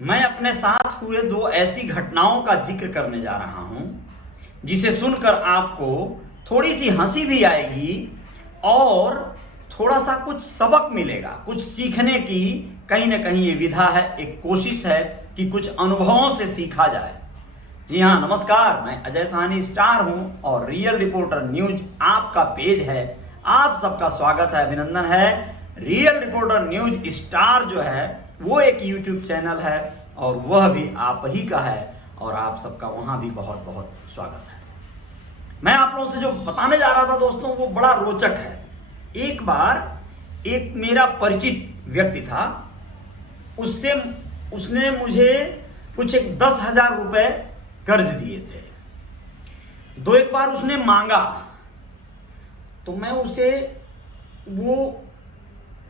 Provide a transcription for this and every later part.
मैं अपने साथ हुए दो ऐसी घटनाओं का जिक्र करने जा रहा हूं जिसे सुनकर आपको थोड़ी सी हंसी भी आएगी और थोड़ा सा कुछ सबक मिलेगा, कुछ सीखने की कहीं ना कहीं ये विधा है, एक कोशिश है कि कुछ अनुभवों से सीखा जाए। जी हाँ, नमस्कार, मैं अजय साहनी स्टार हूं और रियल रिपोर्टर न्यूज आपका पेज है। आप सबका स्वागत है, अभिनंदन है। रियल रिपोर्टर न्यूज स्टार जो है वो एक यूट्यूब चैनल है और वह भी आप ही का है और आप सबका वहां भी बहुत बहुत स्वागत है। मैं आप लोगों से जो बताने जा रहा था दोस्तों, वो बड़ा रोचक है। एक बार एक मेरा परिचित व्यक्ति था, उसने मुझे कुछ एक 10,000 रुपए कर्ज दिए थे। दो एक बार उसने मांगा तो मैं उसे वो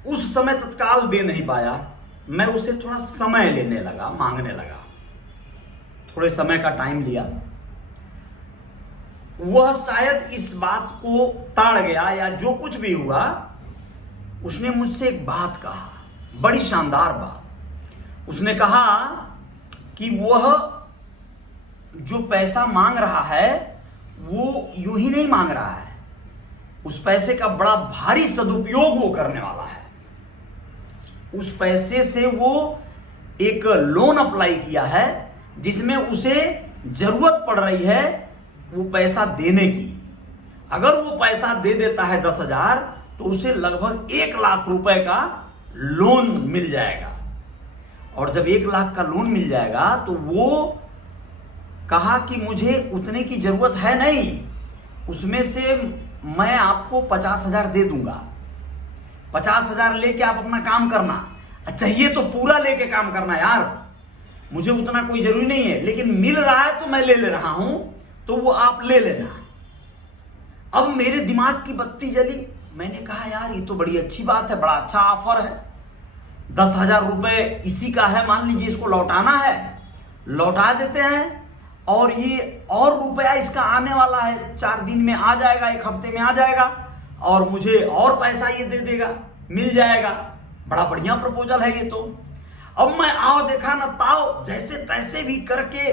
उस समय तत्काल दे नहीं पाया। मैं उसे थोड़ा समय लेने लगा, मांगने लगा, थोड़े समय का टाइम लिया। वह शायद इस बात को ताड़ गया या जो कुछ भी हुआ, उसने मुझसे एक बात कहा, बड़ी शानदार बात। उसने कहा कि वह जो पैसा मांग रहा है वो यूं ही नहीं मांग रहा है, उस पैसे का बड़ा भारी सदुपयोग वो करने वाला है। उस पैसे से वो एक लोन अप्लाई किया है जिसमें उसे जरूरत पड़ रही है वो पैसा देने की। अगर वो पैसा दे देता है 10,000 तो उसे लगभग 1 लाख रुपए का लोन मिल जाएगा। और जब 1 लाख का लोन मिल जाएगा तो वो कहा कि मुझे उतने की जरूरत है नहीं, उसमें से मैं आपको 50,000 दे दूंगा। 50,000 लेके आप अपना काम करना। चाहिए तो पूरा लेके काम करना यार, मुझे उतना कोई जरूरी नहीं है, लेकिन मिल रहा है तो मैं ले रहा हूं, तो वो आप ले लेना। अब मेरे दिमाग की बत्ती जली। मैंने कहा यार ये तो बड़ी अच्छी बात है, बड़ा अच्छा ऑफर है। 10,000 रुपए इसी का है, मान लीजिए इसको लौटाना है, लौटा देते हैं और ये और रुपया इसका आने वाला है, 4 दिन में आ जाएगा, 1 हफ्ते में आ जाएगा और मुझे और पैसा ये दे देगा, मिल जाएगा। बड़ा बढ़िया प्रपोजल है ये तो। अब मैं आओ देखा न ताओ, जैसे तैसे भी करके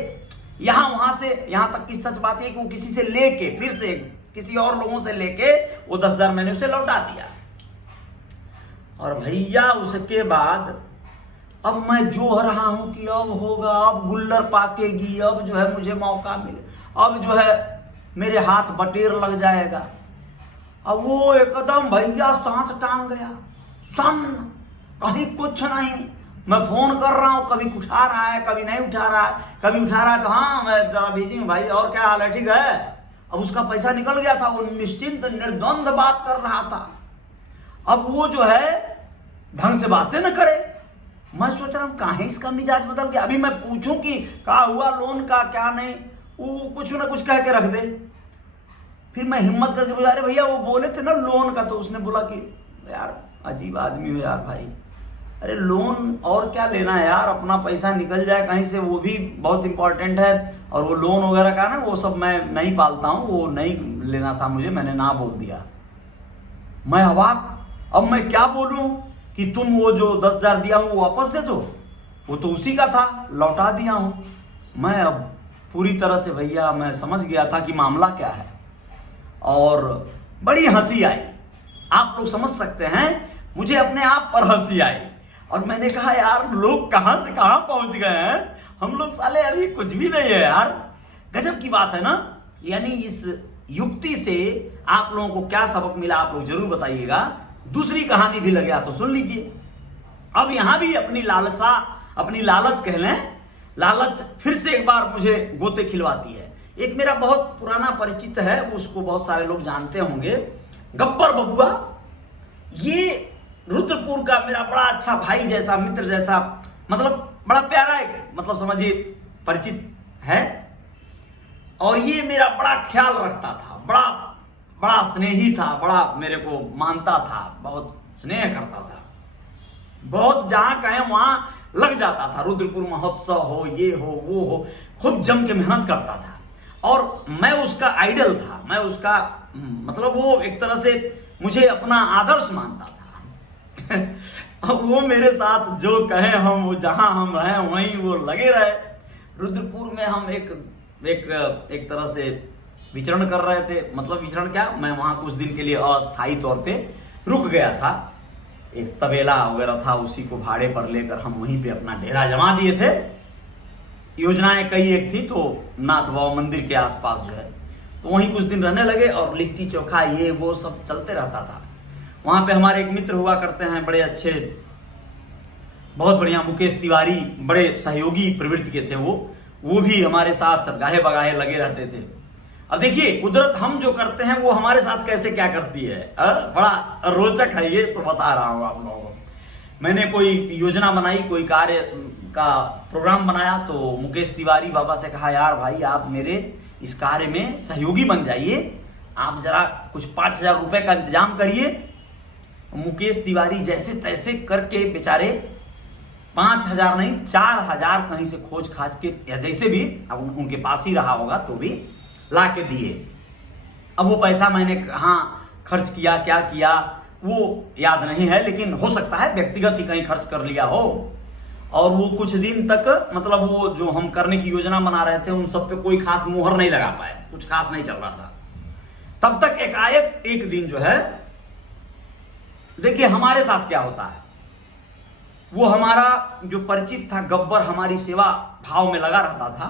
यहां वहां से, यहां तक की सच बात है कि वो किसी से लेके, फिर से किसी और लोगों से लेके वो 10,000 मैंने उसे लौटा दिया। और भैया उसके बाद अब मैं जो रहा हूं कि अब होगा, अब गुल्लर पाकेगी, अब जो है मुझे मौका मिले, अब जो है मेरे हाथ बटेर लग जाएगा। अब वो एकदम भैया सांस टांग गया, सन कहीं कुछ नहीं। मैं फोन कर रहा हूं, कभी उठा रहा है, कभी नहीं उठा रहा है, कभी उठा रहा है तो हाँ मैं जरा बिजी हूं भाई, और क्या हाल है, ठीक है। अब उसका पैसा निकल गया था, वो निश्चिंत निर्द्वंद बात कर रहा था। अब वो जो है ढंग से बातें न करे। मैं सोच रहा हूं काहे इसका मिजाज बदल गया। अभी मैं पूछूं कि क्या हुआ लोन का, क्या नहीं, वो कुछ ना कुछ कह के रख दे। फिर मैं हिम्मत करके बोला, अरे भैया वो बोले थे ना लोन का, तो उसने बोला कि यार अजीब आदमी हो यार भाई, अरे लोन और क्या लेना है यार, अपना पैसा निकल जाए कहीं से, वो भी बहुत इंपॉर्टेंट है। और वो लोन वगैरह का ना वो सब मैं नहीं पालता हूँ, वो नहीं लेना था मुझे, मैंने ना बोल दिया। मैं अवाक, अब मैं क्या बोलूं कि तुम वो जो 10,000 दिया हूं वो वापस दे दो, वो तो उसी का था, लौटा दिया हूं। मैं अब पूरी तरह से भैया मैं समझ गया था कि मामला क्या है और बड़ी हंसी आई। आप लोग समझ सकते हैं, मुझे अपने आप पर हंसी आई और मैंने कहा यार लोग कहां से कहां पहुंच गए हैं, हम लोग साले अभी कुछ भी नहीं है यार। गजब की बात है ना। यानी इस युक्ति से आप लोगों को क्या सबक मिला आप लोग जरूर बताइएगा। दूसरी कहानी भी लगे तो सुन लीजिए। अब यहां भी अपनी लालच कह लें, लालच फिर से एक बार मुझे गोते खिलवाती है। एक मेरा बहुत पुराना परिचित है, उसको बहुत सारे लोग जानते होंगे, गब्बर बबुआ। ये रुद्रपुर का मेरा बड़ा अच्छा भाई जैसा, मित्र जैसा, मतलब बड़ा प्यारा एक, मतलब समझिए परिचित है। और ये मेरा बड़ा ख्याल रखता था, बड़ा स्नेही था, बड़ा मेरे को मानता था, बहुत स्नेह करता था, बहुत जहां कहे वहां लग जाता था। रुद्रपुर महोत्सव हो, ये हो, वो हो, खूब जम के मेहनत करता था और मैं उसका आइडल था। मैं उसका मतलब वो एक तरह से मुझे अपना आदर्श मानता था। अब वो मेरे साथ जो कहे हम, वो जहां हम हैं वहीं वो लगे रहे। रुद्रपुर में हम एक तरह से विचरण कर रहे थे। मतलब विचरण क्या, मैं वहां कुछ दिन के लिए अस्थायी तौर पे रुक गया था। एक तबेला वगैरह था, उसी को भाड़े पर लेकर हम वहीं पे अपना डेरा जमा दिए थे। योजनाएं कई एक थी, तो नाथ बाबा मंदिर के आसपास जो है, तो वहीं कुछ दिन रहने लगे और लिट्टी चोखा ये वो सब चलते रहता था। वहां पे हमारे एक मित्र हुआ करते हैं, बड़े अच्छे, बहुत बढ़िया, मुकेश तिवारी, बड़े सहयोगी प्रवृत्ति के थे वो भी हमारे साथ गाहे बगाहे लगे रहते थे। अब देखिए कुदरत हम जो करते हैं वो हमारे साथ कैसे क्या करती है, बड़ा रोचक है ये, तो बता रहा हूं आप लोगों को। मैंने कोई योजना बनाई, कोई कार्य का प्रोग्राम बनाया, तो मुकेश तिवारी बाबा से कहा, यार भाई आप मेरे इस कार्य में सहयोगी बन जाइए, आप जरा कुछ 5,000 रुपए का इंतजाम करिए। मुकेश तिवारी जैसे तैसे करके बेचारे 5,000 नहीं 4,000 कहीं से खोज खाज के, या जैसे भी, अब उनके पास ही रहा होगा तो भी ला के दिए। अब वो पैसा मैंने कहाँ खर्च किया, क्या किया वो याद नहीं है, लेकिन हो सकता है व्यक्तिगत ही कहीं खर्च कर लिया हो। और वो कुछ दिन तक, मतलब वो जो हम करने की योजना बना रहे थे, उन सब पे कोई खास मुहर नहीं लगा पाए, कुछ खास नहीं चल रहा था। तब तक एकाएक एक दिन जो है, देखिए हमारे साथ क्या होता है, वो हमारा जो परिचित था गब्बर हमारी सेवा भाव में लगा रहता था,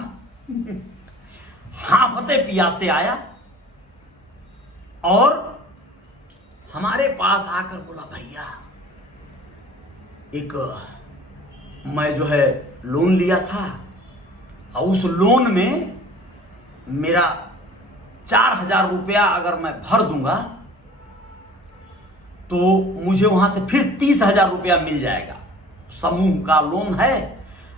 हांफते पियासे आया और हमारे पास आकर बोला, भैया एक मैं जो है लोन लिया था और उस लोन में मेरा 4,000 रुपया अगर मैं भर दूंगा तो मुझे वहां से फिर 30,000 रुपया मिल जाएगा। समूह का लोन है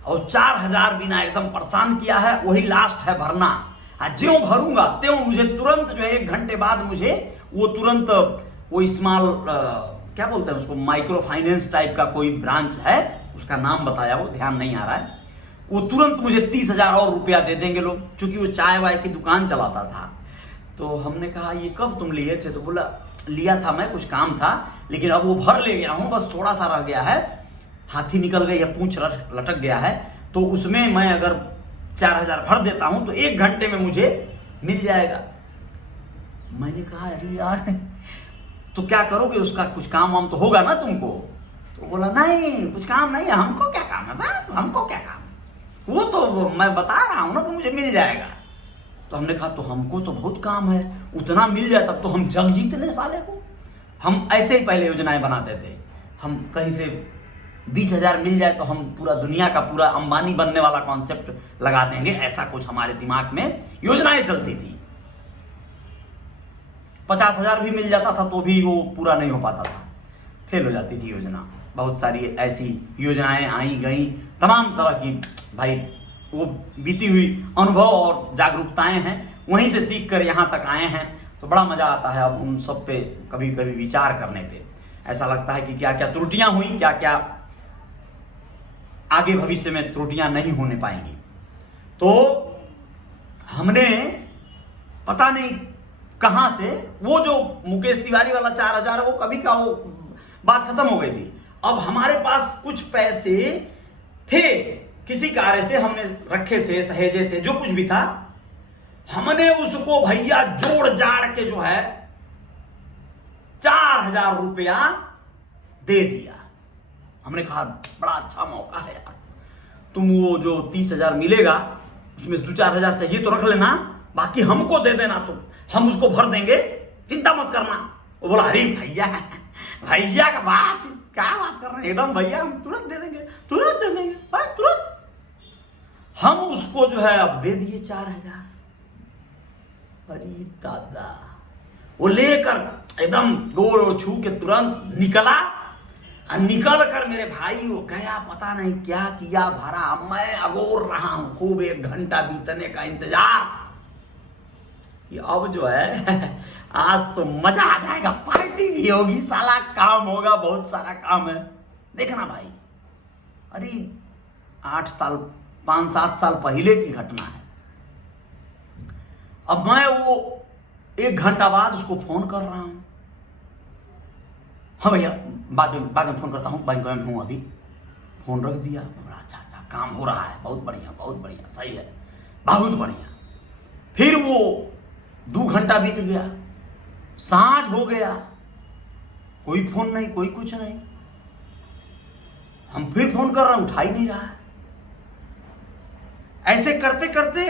और 4,000 बिना एकदम परेशान किया है, वही लास्ट है भरना। ज्यों भरूंगा त्यों मुझे तुरंत जो है 1 घंटे बाद मुझे वो तुरंत वो स्मॉल क्या बोलते हैं उसको, माइक्रो फाइनेंस टाइप का कोई ब्रांच है, उसका नाम बताया, वो ध्यान नहीं आ रहा है, वो तुरंत मुझे 30,000 और रुपया दे देंगे लोग, क्योंकि वो चाय वाय की दुकान चलाता था। तो हमने कहा ये कब तुम लिए थे, तो बोला लिया था मैं, कुछ काम था, लेकिन अब वो भर ले गया हूं, बस थोड़ा सा रह गया है, हाथी निकल गई या पूंछ लटक गया है, तो उसमें मैं अगर 4,000 भर देता हूं तो 1 घंटे में मुझे मिल जाएगा। मैंने कहा अरे यार तो क्या करोगे, उसका कुछ काम वाम तो होगा ना तुमको। तो बोला नहीं कुछ काम नहीं है, हमको क्या काम है, हमको क्या काम है, वो तो मैं बता रहा हूं ना कि मुझे मिल जाएगा। तो हमने कहा तो हमको तो बहुत काम है, उतना मिल जाए तब तो हम जग जीतने साले को। हम ऐसे ही पहले योजनाएं बनाते थे, हम कहीं से 20,000 मिल जाए तो हम पूरा दुनिया का पूरा अंबानी बनने वाला कॉन्सेप्ट लगा देंगे, ऐसा कुछ हमारे दिमाग में योजनाएं चलती थी। 50,000 भी मिल जाता था तो भी वो पूरा नहीं हो पाता था, फेल हो जाती थी योजना। बहुत सारी ऐसी योजनाएं आई गई, तमाम तरह की, भाई वो बीती हुई अनुभव और जागरूकताएं हैं, वहीं से सीख कर यहाँ तक आए हैं। तो बड़ा मजा आता है अब उन सब पे कभी कभी विचार करने पे। ऐसा लगता है कि क्या क्या त्रुटियां हुई, क्या क्या आगे भविष्य में त्रुटियां नहीं होने पाएंगी। तो हमने पता नहीं कहां से वो जो मुकेश तिवारी वाला 4,000 वो कभी का वो बात खत्म हो गई थी। अब हमारे पास कुछ पैसे थे, किसी कार्य से हमने रखे थे, सहेजे थे, जो कुछ भी था, हमने उसको भैया जोड़ जाड़ के जो है 4,000 रुपया दे दिया। हमने कहा बड़ा अच्छा मौका है यार, तुम वो जो 30,000 मिलेगा उसमें 2-4,000 चाहिए तो रख लेना, बाकी हमको दे देना, तो हम उसको भर देंगे, चिंता मत करना। वो बोला अरे भैया भैया का बात क्या बात कर रहे हैं, एकदम भैया हम तुरंत दे देंगे, तुरंत दे देंगे, तुरंत। हम उसको जो है अब दे दिए 4,000। अरे दादा, वो लेकर एकदम गोड़ छू के तुरंत निकला, निकल कर मेरे भाई वो गया, पता नहीं क्या किया, भरा। मैं अगोर रहा हूं खूब, 1 घंटा बीतने का इंतजार कि अब जो है आज तो मजा आ जाएगा, पार्टी भी होगी, साला काम होगा, बहुत सारा काम है। देखना भाई, अरे 8 साल 5-7 साल पहले की घटना है। अब मैं वो 1 घंटा बाद उसको फोन कर रहा हूं, हाँ भैया बाद में फ़ोन करता हूँ, बैंक में हूँ अभी। फ़ोन रख दिया। बोला अच्छा काम हो रहा है, बहुत बढ़िया, सही है, बहुत बढ़िया। फिर वो 2 घंटा बीत गया, सांझ हो गया, कोई फ़ोन नहीं, कोई कुछ नहीं। हम फिर फ़ोन कर रहे हैं, उठा ही नहीं रहा है। ऐसे करते करते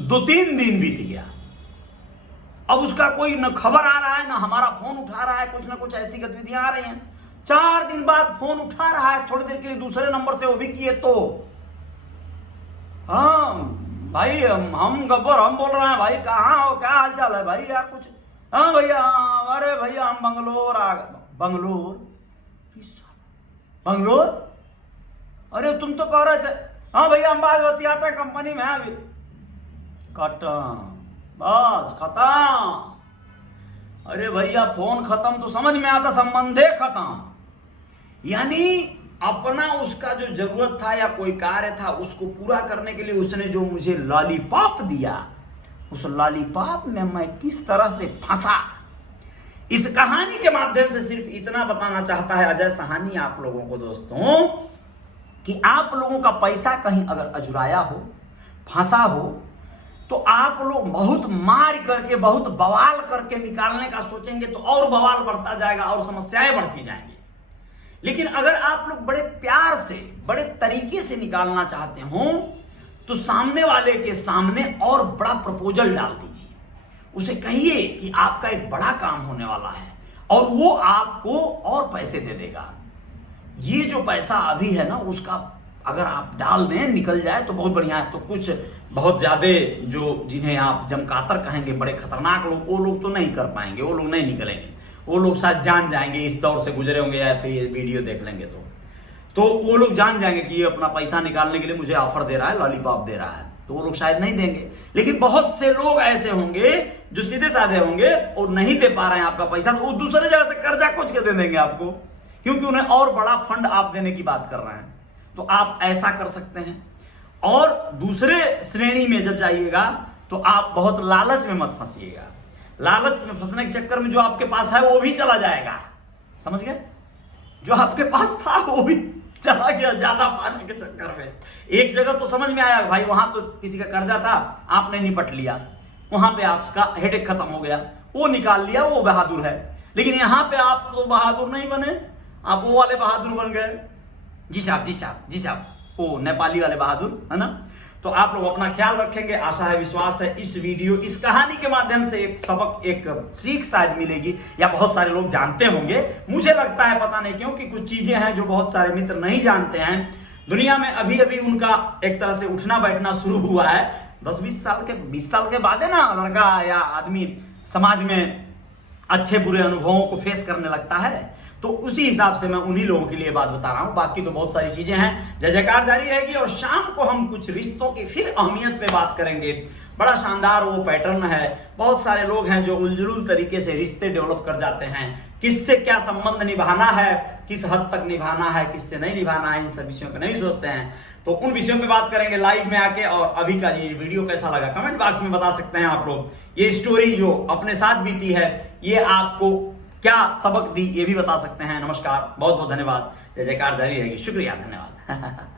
2-3 दिन बीत गया। अब उसका कोई न खबर आ रहा है, ना हमारा फोन उठा रहा है, कुछ ना कुछ ऐसी गतिविधियां आ रही हैं। 4 दिन बाद फोन उठा रहा है, थोड़ी देर के लिए दूसरे नंबर से, वो भी किए तो हाँ भाई हम गब्बर, हम बोल रहे हैं भाई, कहाँ हो, क्या हाल चाल है भाई यार, कुछ। हाँ भैया, अरे भैया हम बंगलोर आ गए। बंगलोर? अरे तुम तो कह रहे थे। हाँ भैया हम बात बतियाते हैं, कंपनी में अभी। खत्म, बस खत्म। अरे भैया फोन खत्म तो समझ में आता, संबंधे खत्म। यानी अपना उसका जो जरूरत था या कोई कार्य था, उसको पूरा करने के लिए उसने जो मुझे लॉलीपॉप दिया, उस लॉलीपॉप में मैं किस तरह से फंसा। इस कहानी के माध्यम से सिर्फ इतना बताना चाहता है अजय साहनी आप लोगों को दोस्तों, कि आप लोगों का पैसा कहीं अगर अजुराया हो, फंसा हो, तो आप लोग बहुत मार करके, बहुत बवाल करके निकालने का सोचेंगे तो और बवाल बढ़ता जाएगा और समस्याएं बढ़ती जाएंगी। लेकिन अगर आप लोग बड़े प्यार से, बड़े तरीके से निकालना चाहते हो, तो सामने वाले के सामने और बड़ा प्रपोजल डाल दीजिए। उसे कहिए कि आपका एक बड़ा काम होने वाला है और वो आपको और पैसे दे देगा। ये जो पैसा अभी है ना, उसका अगर आप डाल दें, निकल जाए तो बहुत बढ़िया है। तो कुछ बहुत ज्यादा जो जिन्हें आप जमकातर कहेंगे, बड़े खतरनाक लोग, वो लोग तो नहीं कर पाएंगे, वो लोग नहीं निकलेंगे। वो लोग शायद जान जाएंगे, इस दौर से गुजरे होंगे या फिर ये वीडियो देख लेंगे तो वो लोग जान जाएंगे कि ये अपना पैसा निकालने के लिए मुझे ऑफर दे रहा है, लॉलीपॉप दे रहा है, तो वो लोग शायद नहीं देंगे। लेकिन बहुत से लोग ऐसे होंगे जो सीधे साधे होंगे और नहीं दे पा रहे हैं आपका पैसा, तो वो दूसरे जगह से कर्जा खोज के दे देंगे आपको, क्योंकि उन्हें और बड़ा फंड आप देने की बात कर रहे हैं। तो आप ऐसा कर सकते हैं। और दूसरे श्रेणी में जब जाइएगा तो आप बहुत लालच में मत फंसिएगा। लालच में फंसने के चक्कर में जो आपके पास है वो भी चला जाएगा, समझ गए? जो आपके पास था वो भी चला गया ज्यादा पाने के चक्कर में। एक जगह तो समझ में आया भाई, वहां तो किसी का कर्जा था, आपने निपट लिया, वहां पे आपका हेडेक खत्म हो गया, वो निकाल लिया, वो बहादुर है। लेकिन यहां पे आप तो बहादुर नहीं बने, आप वो वाले बहादुर बन गए। जी साहब, वो नेपाली वाले बहादुर, है ना? तो आप लोग अपना ख्याल रखेंगे, आशा है, विश्वास है, इस वीडियो, इस कहानी के माध्यम से एक सबक, एक सीख शायद मिलेगी, या बहुत सारे लोग जानते होंगे। मुझे लगता है, पता नहीं क्यों, कि कुछ चीजें हैं जो बहुत सारे मित्र नहीं जानते हैं। दुनिया में अभी अभी उनका एक तरह से उठना बैठना शुरू हुआ है। 10-20 साल के, 20 साल के बाद है ना, लड़का या आदमी समाज में अच्छे बुरे अनुभवों को फेस करने लगता है। तो उसी हिसाब से मैं उन्हीं लोगों के लिए बात बता रहा हूं। बाकी तो बहुत सारी चीजें हैं। जय जयकार जारी रहेगी और शाम को हम कुछ रिश्तों की फिर अहमियत पे बात करेंगे। बड़ा शानदार वो पैटर्न है। बहुत सारे लोग हैं जो उलझुल तरीके से रिश्ते डेवलप कर जाते हैं। किससे क्या संबंध निभाना है, किस हद तक निभाना है, किससे नहीं निभाना है, इन सब विषयों को नहीं सोचते हैं। तो उन विषयों पे बात करेंगे लाइव में आके। और अभी का ये वीडियो कैसा लगा कमेंट बॉक्स में बता सकते हैं आप लोग। ये स्टोरी जो अपने साथ बीती है, ये आपको क्या सबक दी, ये भी बता सकते हैं। नमस्कार, बहुत बहुत धन्यवाद। जय जयकार जारी रहेगी। शुक्रिया, धन्यवाद।